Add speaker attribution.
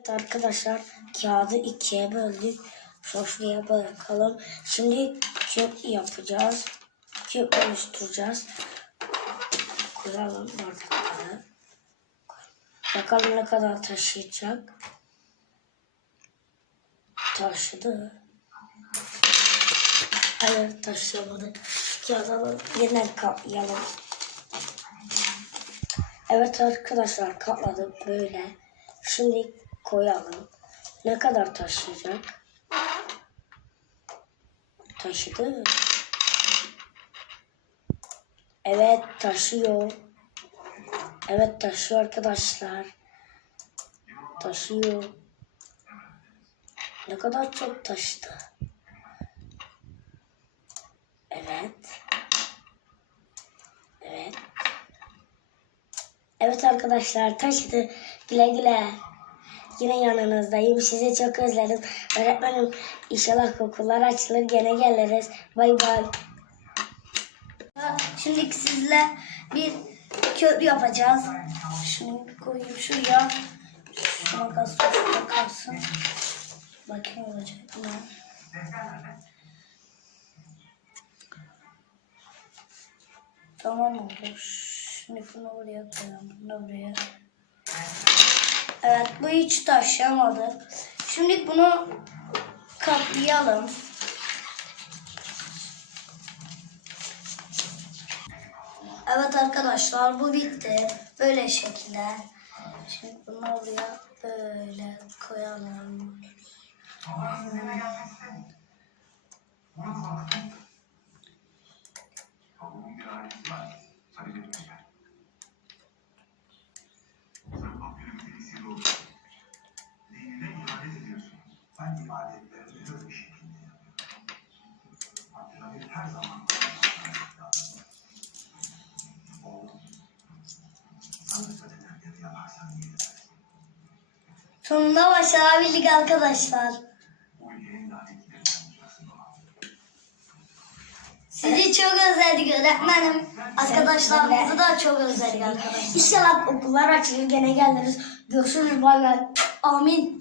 Speaker 1: Evet arkadaşlar kağıdı ikiye böldük. Şuraya bırakalım. Şimdi küp yapacağız. Küp oluşturacağız. Koyalım bardakları. Bakalım ne kadar taşıyacak. Taşıdı. Hayır taşıyamadı. Kağıdı alalım. Yeniden kaplayalım. Evet arkadaşlar katladık böyle. Şimdi koyalım. Ne kadar taşıyacak? Taşıdı. Evet taşıyor. Evet taşıyor arkadaşlar. Taşıyor. Ne kadar çok taşıdı. Evet. Evet. Evet arkadaşlar taşıdı. Güle güle. Yine yanınızdayım. Sizi çok özledim. Öğretmenim inşallah okullar açılır gene geliriz. Bay bay. Şimdi sizle bir köprü yapacağız. Şunu koyayım şuraya. Şu makas da şurada kalsın. Bakayım olacak mı? Tamam oldu. Şimdi bunu oraya koyalım. Bunu buraya. Evet bu hiç taşıyamadı. Şimdi bunu kaplayalım. Evet arkadaşlar bu bitti. Böyle şekilde. Şimdi bunu oraya böyle koyalım.
Speaker 2: Tavuğun İbadetlerimi hür bir şekilde yapıyorum. Piramit her zaman.
Speaker 1: Sonunda başarabildik arkadaşlar. Sizi çok özledik öğretmenim. Arkadaşlarımızı da çok özledik arkadaşlar. İnşallah okullar açılır gene geliriz. Görüşürüz bay bay. Amin.